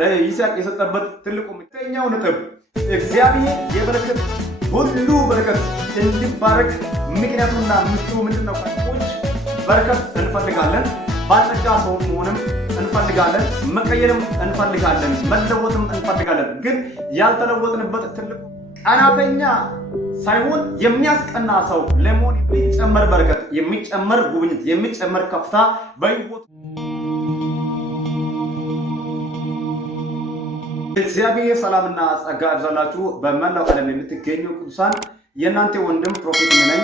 ለይስሐቅ የሰጠበት ትልቁ ምክንያው ነጥብ እግዚአብሔር የበረከት ሁሉ በረከት እንዲባረክ ምክንያቱና ምስጢሩ ምንድነው? ካቆች በረከት እንፈልጋለን፣ ባለጸጋ ሰው መሆንም እንፈልጋለን፣ መቀየርም እንፈልጋለን፣ መለወጥም እንፈልጋለን። ግን ያልተለወጥንበት ትልቁ ቀናተኛ ሳይሆን የሚያስቀና ሰው ለመሆን የሚጨመር በረከት፣ የሚጨመር ጉብኝት፣ የሚጨመር ከፍታ በህይወት እግዚአብሔር ሰላምና ጸጋ ይብዛላችሁ። በመላው ዓለም የምትገኙ ቅዱሳን የእናንተ ወንድም ፕሮፌት ነኝ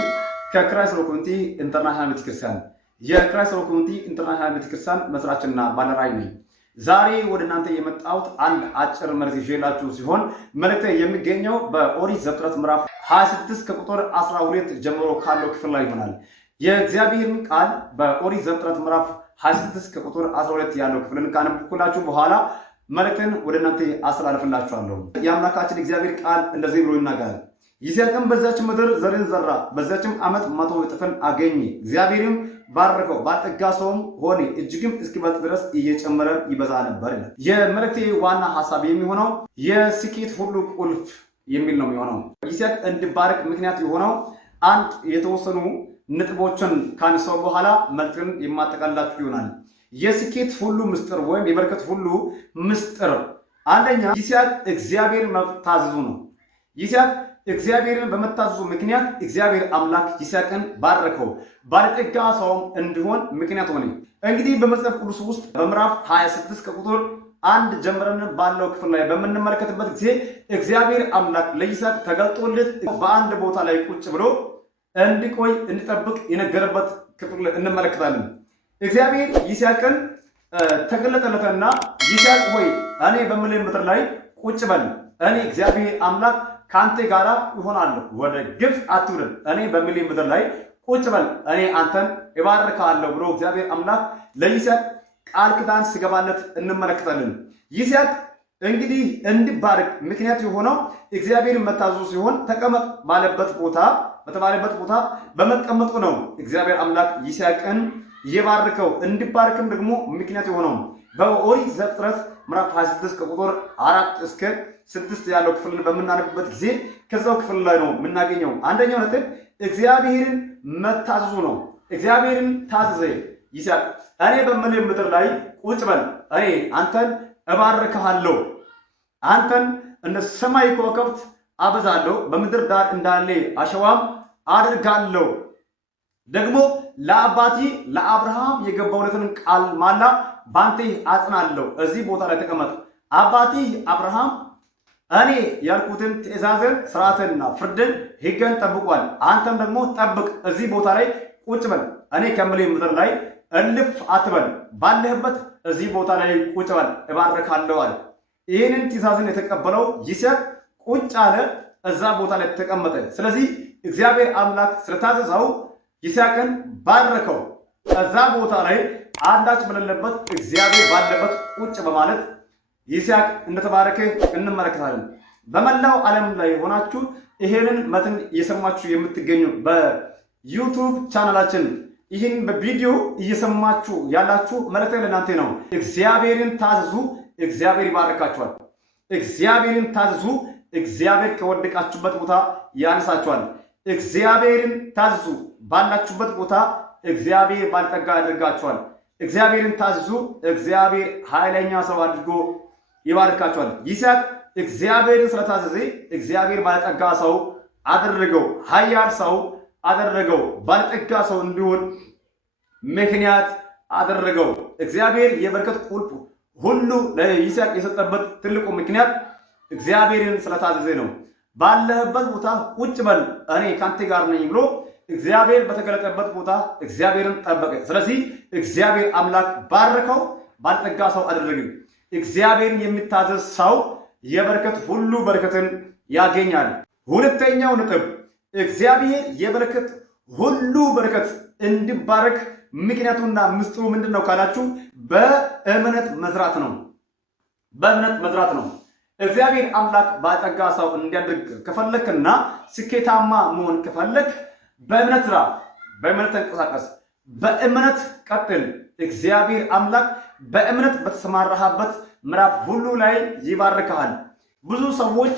ከክራይስት ኮሚኒቲ ኢንተርናሽናል ቤተክርስቲያን የክራይስት ኮሚኒቲ ኢንተርናሽናል ቤተክርስቲያን መስራችና ባለራዕይ ነኝ። ዛሬ ወደ እናንተ የመጣሁት አንድ አጭር መልእክት ይዤላችሁ ሲሆን መልእክቱ የሚገኘው በኦሪት ዘፍጥረት ምዕራፍ 26 ከቁጥር 12 ጀምሮ ካለው ክፍል ላይ ይሆናል። የእግዚአብሔርን ቃል በኦሪት ዘፍጥረት ምዕራፍ 26 ከቁጥር 12 ያለው ክፍልን ካነበብኩላችሁ በኋላ መልእክትን ወደ እናንተ አስተላልፍላችኋለሁ። የአምላካችን እግዚአብሔር ቃል እንደዚህ ብሎ ይናገራል። ይስሐቅም በዛች ምድር ዘርን ዘራ፣ በዛችም ዓመት 100 እጥፍን አገኘ። እግዚአብሔርም ባረከው፣ ባለጠጋ ሰውም ሆነ፣ እጅግም እስኪበልጥ ድረስ እየጨመረ ይበዛ ነበር ይላል። የመልእክቴ ዋና ሐሳብ የሚሆነው የስኬት ሁሉ ቁልፍ የሚል ነው የሚሆነው። ይስሐቅ እንዲባረክ ምክንያት የሆነው አንድ የተወሰኑ ነጥቦችን ካነሳው በኋላ መልእክትን የማጠቃልላችሁ ይሆናል። የስኬት ሁሉ ምስጢር ወይም የበረከት ሁሉ ምስጢር አንደኛ ይስሐቅ እግዚአብሔር መታዘዙ ነው። ይስሐቅ እግዚአብሔርን በመታዘዙ ምክንያት እግዚአብሔር አምላክ ይስሐቅን ባረከው፣ ባለጠጋ ሰውም እንዲሆን ምክንያት ሆነ። እንግዲህ በመጽሐፍ ቅዱስ ውስጥ በምዕራፍ 26 ከቁጥር 1 ጀምረን ባለው ክፍል ላይ በምንመለከትበት ጊዜ እግዚአብሔር አምላክ ለይስሐቅ ተገልጦለት በአንድ ቦታ ላይ ቁጭ ብሎ እንዲቆይ እንዲጠብቅ የነገረበት ክፍል እንመለከታለን። እግዚአብሔር ይስሐቅን ተገለጠለትና ይስሐቅ ሆይ እኔ በምልህ ምድር ላይ ቁጭ በል፣ እኔ እግዚአብሔር አምላክ ካንተ ጋራ ይሆናለሁ፣ ወደ ግብፅ አትውረድ፣ እኔ በምልህ ምድር ላይ ቁጭ በል፣ እኔ አንተን እባርካለሁ ብሎ እግዚአብሔር አምላክ ለይስሐቅ ቃል ኪዳን ሲገባለት እንመለከታለን። ይስሐቅ እንግዲህ እንዲባረክ ምክንያት የሆነው እግዚአብሔር መታዘዙ ሲሆን ተቀመጥ ባለበት ቦታ በተባለበት ቦታ በመቀመጡ ነው። እግዚአብሔር አምላክ ይስሐቅን የባረከው እንዲባረክም ደግሞ ምክንያት የሆነው በኦሪት ዘፍጥረት ምዕራፍ 26 ከቁጥር 4 እስከ 6 ያለው ክፍል በምናነብበት ጊዜ ከዛው ክፍል ላይ ነው የምናገኘው። አንደኛው ነጥብ እግዚአብሔርን መታዘዙ ነው። እግዚአብሔርን ታዘዘ ይስሐቅ። እኔ በምልህ ምድር ላይ ቁጭ በል፣ እኔ አንተን እባርክሃለሁ፣ አንተን እንደ ሰማይ ከዋክብት አበዛለሁ፣ በምድር ዳር እንዳለ አሸዋም አድርጋለሁ፣ ደግሞ ለአባቴ ለአብርሃም የገባውለትን ቃል ማላ ባንተ አጽናለሁ። እዚህ ቦታ ላይ ተቀመጥ። አባቴ አብርሃም እኔ ያልኩትን ትእዛዝን፣ ስርዓትንና ፍርድን፣ ሕግን ጠብቋል። አንተም ደግሞ ጠብቅ። እዚህ ቦታ ላይ ቁጭ በል። እኔ ከምልህ ምድር ላይ እልፍ አትበል። ባለህበት እዚህ ቦታ ላይ ቁጭ በል፣ እባርካለሁ አለ። ይህንን ትእዛዝን የተቀበለው ይስሐቅ ቁጭ አለ፣ እዛ ቦታ ላይ ተቀመጠ። ስለዚህ እግዚአብሔር አምላክ ስለታዘዘው ይስሐቅን ባረከው። እዛ ቦታ ላይ አንዳች በሌለበት እግዚአብሔር ባለበት ቁጭ በማለት ይስሐቅ እንደተባረከ እንመለከታለን። በመላው ዓለም ላይ ሆናችሁ ይሄንን መትን እየሰማችሁ የምትገኙ በዩቲዩብ ቻናላችን ይህን በቪዲዮ እየሰማችሁ ያላችሁ መልእክት ለእናንተ ነው። እግዚአብሔርን ታዘዙ፣ እግዚአብሔር ይባርካችኋል። እግዚአብሔርን ታዘዙ፣ እግዚአብሔር ከወደቃችሁበት ቦታ ያነሳችኋል። እግዚአብሔርን ታዘዙ፣ ባላችሁበት ቦታ እግዚአብሔር ባለጠጋ ያደርጋችኋል። እግዚአብሔርን ታዘዙ፣ እግዚአብሔር ኃይለኛ ሰው አድርጎ ይባርካችኋል። ይስሐቅ እግዚአብሔርን ስለታዘዘ እግዚአብሔር ባለጠጋ ሰው አደረገው፣ ኃያል ሰው አደረገው፣ ባለጠጋ ሰው እንዲሆን ምክንያት አደረገው። እግዚአብሔር የበረከት ቁልፍ ሁሉ ለይስሐቅ የሰጠበት ትልቁ ምክንያት እግዚአብሔርን ስለታዘዘ ነው። ባለህበት ቦታ ቁጭ በል፣ እኔ ካንተ ጋር ነኝ ብሎ እግዚአብሔር በተገለጠበት ቦታ እግዚአብሔርን ጠበቀ። ስለዚህ እግዚአብሔር አምላክ ባረከው፣ ባለጠጋ ሰው አደረገ። እግዚአብሔርን የሚታዘዝ ሰው የበረከት ሁሉ በረከትን ያገኛል። ሁለተኛው ነጥብ እግዚአብሔር የበረከት ሁሉ በረከት እንዲባረክ ምክንያቱና ምስጢሩ ምንድነው ካላችሁ በእምነት መዝራት ነው። በእምነት መዝራት ነው። እግዚአብሔር አምላክ ባለጠጋ ሰው እንዲያደርግ ከፈለክና ስኬታማ መሆን ከፈለክ በእምነት ዝራ፣ በእምነት ተንቀሳቀስ፣ በእምነት ቀጥል። እግዚአብሔር አምላክ በእምነት በተሰማራህበት ምዕራፍ ሁሉ ላይ ይባርካል። ብዙ ሰዎች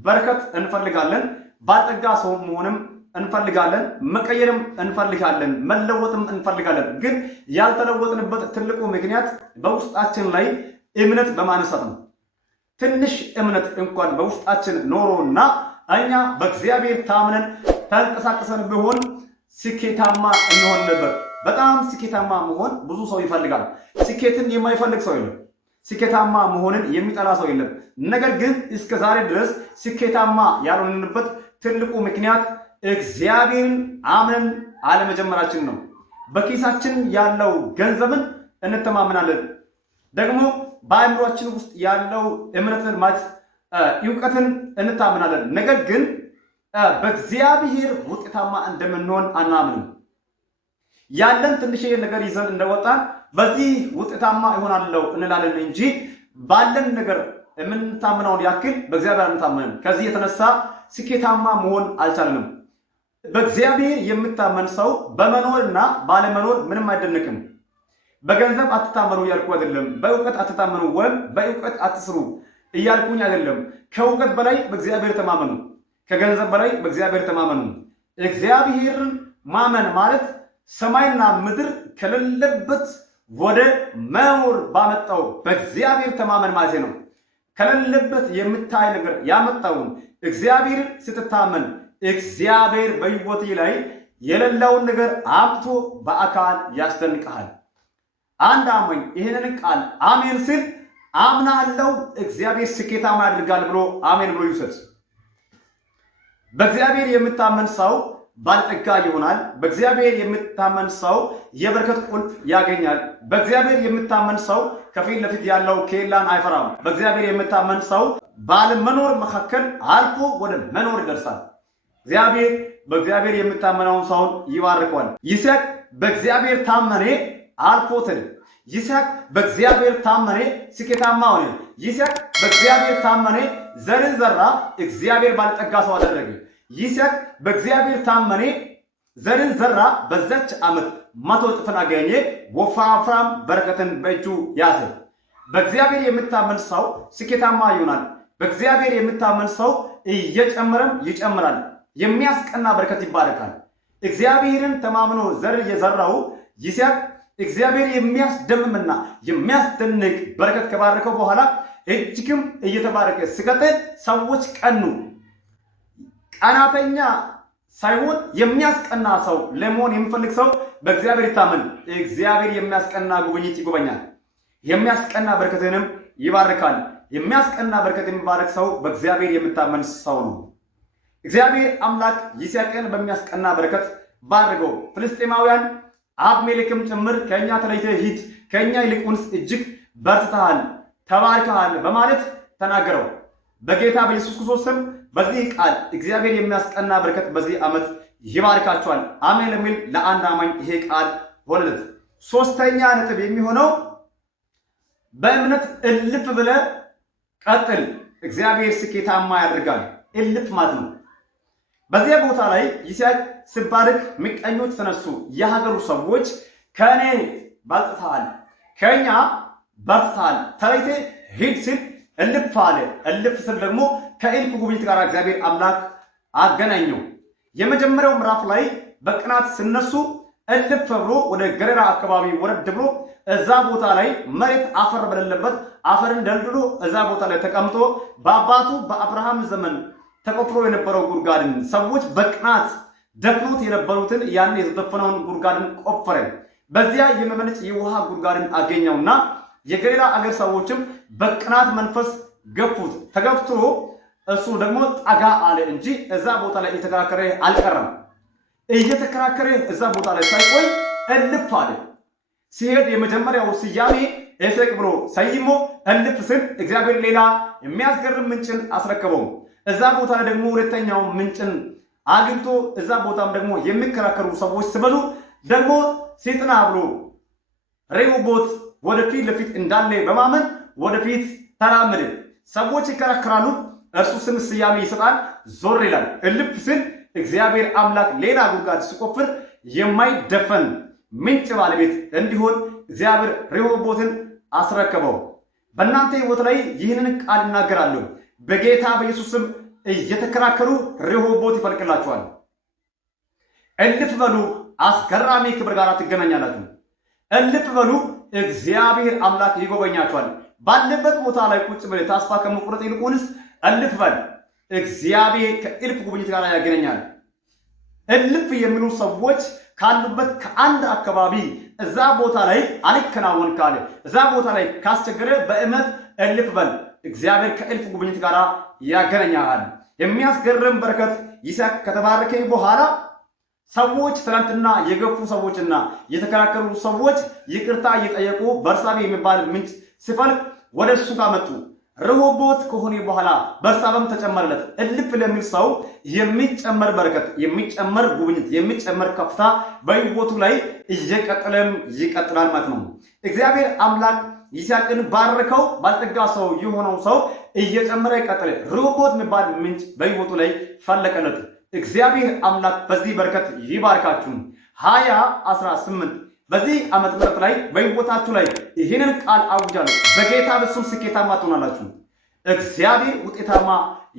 በረከት እንፈልጋለን፣ ባለጠጋ ሰው መሆንም እንፈልጋለን፣ መቀየርም እንፈልጋለን፣ መለወጥም እንፈልጋለን። ግን ያልተለወጥንበት ትልቁ ምክንያት በውስጣችን ላይ እምነት በማነሳት ነው። ትንሽ እምነት እንኳን በውስጣችን ኖሮና እኛ በእግዚአብሔር ታምነን ተንቀሳቅሰን ቢሆን ስኬታማ እንሆን ነበር። በጣም ስኬታማ መሆን ብዙ ሰው ይፈልጋል። ስኬትን የማይፈልግ ሰው የለም። ስኬታማ መሆንን የሚጠላ ሰው የለም። ነገር ግን እስከ ዛሬ ድረስ ስኬታማ ያልሆንንበት ትልቁ ምክንያት እግዚአብሔርን አምነን አለመጀመራችን ነው። በኪሳችን ያለው ገንዘብን እንተማመናለን። ደግሞ በአእምሯችን ውስጥ ያለው እምነትን ማለት እውቀትን እንታመናለን። ነገር ግን በእግዚአብሔር ውጤታማ እንደምንሆን አናምንም። ያለን ትንሽዬ ነገር ይዘን እንደወጣን በዚህ ውጤታማ ይሆናለሁ እንላለን እንጂ ባለን ነገር የምንታመነውን ያክል በእግዚአብሔር አንታመንም። ከዚህ የተነሳ ስኬታማ መሆን አልቻልንም። በእግዚአብሔር የምታመን ሰው በመኖርና ባለመኖር ምንም አይደነቅም። በገንዘብ አትታመኑ እያልኩ አይደለም። በእውቀት አትታመኑ ወይም በእውቀት አትስሩ እያልኩኝ አይደለም። ከእውቀት በላይ በእግዚአብሔር ተማመኑ። ከገንዘብ በላይ በእግዚአብሔር ተማመኑ። እግዚአብሔርን ማመን ማለት ሰማይና ምድር ከሌለበት ወደ መኖር ባመጣው በእግዚአብሔር ተማመን ማለት ነው። ከሌለበት የምታይ ነገር ያመጣውን እግዚአብሔር ስትታመን እግዚአብሔር በሕይወት ላይ የሌለውን ነገር አምጥቶ በአካል ያስደንቅሃል። አንድ አማኝ ይህንን ቃል አሜን ሲል አምናለሁ እግዚአብሔር ስኬታማ ያደርጋል ብሎ አሜን ብሎ ይውሰድ። በእግዚአብሔር የምታመን ሰው ባለጠጋ ይሆናል። በእግዚአብሔር የምታመን ሰው የበረከት ቁልፍ ያገኛል። በእግዚአብሔር የምታመን ሰው ከፊት ለፊት ያለው ኬላን አይፈራም። በእግዚአብሔር የምታመን ሰው ባለመኖር መካከል አልፎ ወደ መኖር ይደርሳል። እግዚአብሔር በእግዚአብሔር የምታመነውን ሰውን ይባርከዋል። ይስሐቅ በእግዚአብሔር ታመነ አልፎትን። ይስሐቅ በእግዚአብሔር ታመነ ስኬታማ ሆነ። ይስሐቅ በእግዚአብሔር ታመነ ዘርን ዘራ፣ እግዚአብሔር ባለጠጋ ሰው አደረገ። ይስሐቅ በእግዚአብሔር ታመነ ዘርን ዘራ፣ በዛች ዓመት 100 እጥፍን አገኘ፣ ወፍራም በረከትን በእጁ ያዘ። በእግዚአብሔር የምታመን ሰው ስኬታማ ይሆናል። በእግዚአብሔር የምታመን ሰው እየጨመረም ይጨምራል። የሚያስቀና በረከት ይባረካል። እግዚአብሔርን ተማምኖ ዘር የዘራው ይስሐቅ እግዚአብሔር የሚያስደምምና የሚያስደንቅ በረከት ከባረከው በኋላ እጅግም እየተባረከ ሲቀጥል ሰዎች ቀኑ። ቀናተኛ ሳይሆን የሚያስቀና ሰው ለመሆን የሚፈልግ ሰው በእግዚአብሔር ይታመን። እግዚአብሔር የሚያስቀና ጉብኝት ይጎበኛል። የሚያስቀና በረከትንም ይባርካል። የሚያስቀና በረከት የሚባረክ ሰው በእግዚአብሔር የሚታመን ሰው ነው። እግዚአብሔር አምላክ ይስሐቅን በሚያስቀና በረከት ባረከው። ፍልስጤማውያን አቤሜሌክም ጭምር ከኛ ተለይተህ ሂድ፣ ከኛ ይልቁንስ እጅግ በርትተሃል፣ ተባርከሃል በማለት ተናገረው። በጌታ በኢየሱስ ክርስቶስ ስም በዚህ ቃል እግዚአብሔር የሚያስቀና በረከት በዚህ ዓመት ይባርካቸዋል። አሜን ለሚል ለአንድ አማኝ ይሄ ቃል ሆነለት። ሶስተኛ ነጥብ የሚሆነው በእምነት እልፍ ብለህ ቀጥል፣ እግዚአብሔር ስኬታማ ያደርጋል። እልፍ ማለት ነው። በዚያ ቦታ ላይ ይስሐቅ ሲባረክ ምቀኞች ተነሱ። የሀገሩ ሰዎች ከእኔ በልጥተሃል፣ ከእኛ በርትተሃል፣ ተለይተህ ሂድ ሲል እልፍ አለ። እልፍ ስል ደግሞ ከእልፍ ጉብኝት ጋር እግዚአብሔር አምላክ አገናኘው። የመጀመሪያው ምዕራፍ ላይ በቅናት ሲነሱ እልፍ ብሎ ወደ ገሬራ አካባቢ ወረድ ብሎ እዛ ቦታ ላይ መሬት አፈር በሌለበት አፈርን ደልድሎ እዛ ቦታ ላይ ተቀምጦ በአባቱ በአብርሃም ዘመን ተቆፍሮ የነበረው ጉድጓድን ሰዎች በቅናት ደፍኖት የነበሩትን ያን የተደፈነውን ጉድጓድን ቆፈረ። በዚያ የሚመነጭ የውሃ ጉድጓድን አገኘውና የገሊላ አገር ሰዎችም በቅናት መንፈስ ገፉት። ተገፍትሮ እሱ ደግሞ ጠጋ አለ እንጂ እዛ ቦታ ላይ እየተከራከረ አልቀረም። እየተከራከረ እዛ ቦታ ላይ ሳይቆይ እልፍ አለ። ሲሄድ የመጀመሪያው ስያሜ ኤሴቅ ብሎ ሰይሞ እልፍ ስል እግዚአብሔር ሌላ የሚያስገርም ምንጭን አስረከበው። እዛ ቦታ ላይ ደግሞ ሁለተኛው ምንጭን አግኝቶ እዛ ቦታም ደግሞ የሚከራከሩ ሰዎች ሲበሉ ደግሞ ሲጥና ብሎ ሬሆቦት ወደፊት ለፊት እንዳለ በማመን ወደፊት ተራመደ። ሰዎች ይከራከራሉ፣ እርሱ ስም ስያሜ ይሰጣል፣ ዞር ይላል። እልፍ ሲል እግዚአብሔር አምላክ ሌላ ጉድጓድ ሲቆፍር የማይደፈን ምንጭ ባለቤት እንዲሆን እግዚአብሔር ሬሆቦትን አስረከበው። በእናንተ ህይወት ላይ ይህንን ቃል እናገራለሁ። በጌታ በኢየሱስ ስም እየተከራከሩ ርሆቦት ይፈልቅላችኋል። እልፍ በሉ፣ አስገራሚ ክብር ጋር ትገናኛላችሁ። እልፍ በሉ፣ እግዚአብሔር አምላክ ይጎበኛችኋል። ባለበት ቦታ ላይ ቁጭ ብለህ ተስፋ ከመቁረጥ ይልቁንስ እልፍ በል፣ እግዚአብሔር ከእልፍ ጉብኝት ጋር ያገናኛል። እልፍ የሚሉ ሰዎች ካሉበት ከአንድ አካባቢ እዛ ቦታ ላይ አልከናወን ካለ እዛ ቦታ ላይ ካስቸገረ በእምነት እልፍ በል፣ እግዚአብሔር ከእልፍ ጉብኝት ጋር ያገናኛል። የሚያስገርም በረከት ይስሐቅ ከተባረከ በኋላ ሰዎች ትናንትና የገፉ ሰዎችና የተከራከሩ ሰዎች ይቅርታ እየጠየቁ በርሳቤ የሚባል ምንጭ ሲፈልቅ ወደ እሱ ጋር መጡ። ርሆቦት ከሆነ በኋላ በርሳቤም ተጨመረለት። እልፍ ለሚል ሰው የሚጨመር በረከት፣ የሚጨመር ጉብኝት፣ የሚጨመር ከፍታ በሕይወቱ ላይ እየቀጠለም ይቀጥላል ማለት ነው። እግዚአብሔር አምላክ ይስሐቅን ባረከው። ባልጠጋ ሰው የሆነው ሰው እየጨመረ ይቀጥላል። ርሆቦት የሚባል ምንጭ በሕይወቱ ላይ ፈለቀለት። እግዚአብሔር አምላክ በዚህ በረከት ይባርካችሁ። 2018 በዚህ ዓመት ምሕረት ላይ በሕይወታችሁ ላይ ይህንን ቃል አውጃለሁ። በጌታ በስም ስኬታማ ትሆናላችሁ። እግዚአብሔር ውጤታማ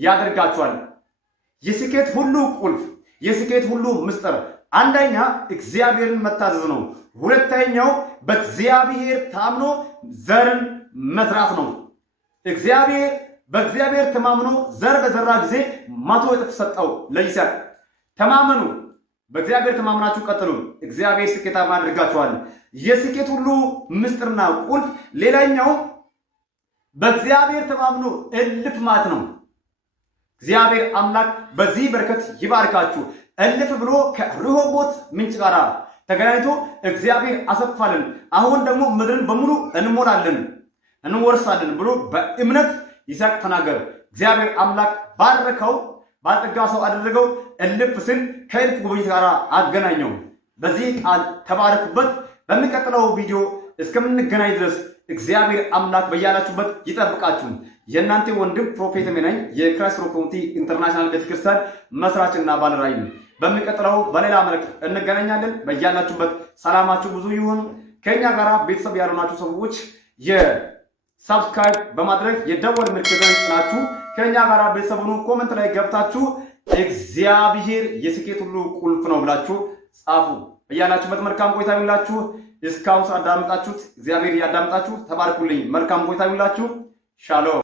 ያደርጋችኋል። የስኬት ሁሉ ቁልፍ፣ የስኬት ሁሉ ምስጢር አንደኛ እግዚአብሔርን መታዘዝ ነው። ሁለተኛው በእግዚአብሔር ታምኖ ዘርን መዝራት ነው። በእግዚአብሔር ተማምኖ ዘር በዘራ ጊዜ 100 እጥፍ ሰጠው ለይስሐቅ። ተማመኑ። በእግዚአብሔር ተማምናችሁ ቀጥሉ። እግዚአብሔር ስኬታማ ያደርጋችኋል። የስኬት ሁሉ ምስጢርና ቁልፍ ሌላኛው በእግዚአብሔር ተማምኖ እልፍ ማለት ነው። እግዚአብሔር አምላክ በዚህ በረከት ይባርካችሁ። እልፍ ብሎ ከርሆቦት ምንጭ ጋር ተገናኝቶ እግዚአብሔር አሰፋልን፣ አሁን ደግሞ ምድርን በሙሉ እንሞላለን እንወርሳለን ብሎ በእምነት ይስሐቅ ተናገረ። እግዚአብሔር አምላክ ባረከው፣ ባልጠጋ ሰው አደረገው። እልፍ ሲል ከእልፍ ጉብኝት ጋር አገናኘው። በዚህ ቃል ተባረኩበት። በሚቀጥለው ቪዲዮ እስከምንገናኝ ድረስ እግዚአብሔር አምላክ በያላችሁበት ይጠብቃችሁ። የእናንተ ወንድም ፕሮፌት ነኝ፣ የክራይስት ሮክ ኮሚኒቲ ኢንተርናሽናል ቤተክርስቲያን መስራችና ባለራዕይ። በሚቀጥለው በሌላ መልእክት እንገናኛለን። በያላችሁበት ሰላማችሁ ብዙ ይሁን። ከኛ ጋር ቤተሰብ ያልሆናችሁ ሰዎች ሰብስክራይብ በማድረግ የደወል ምልክቱን ጫናችሁ ከኛ ጋር ቤተሰብ ሁኑ። ኮሜንት ላይ ገብታችሁ እግዚአብሔር የስኬት ሁሉ ቁልፍ ነው ብላችሁ ጻፉ። በያላችሁበት መልካም ቆይታ ይሁንላችሁ። እስካሁን አዳምጣችሁት እግዚአብሔር ያዳምጣችሁ። ተባረኩልኝ። መልካም ቆይታ ይሁንላችሁ። ሻሎም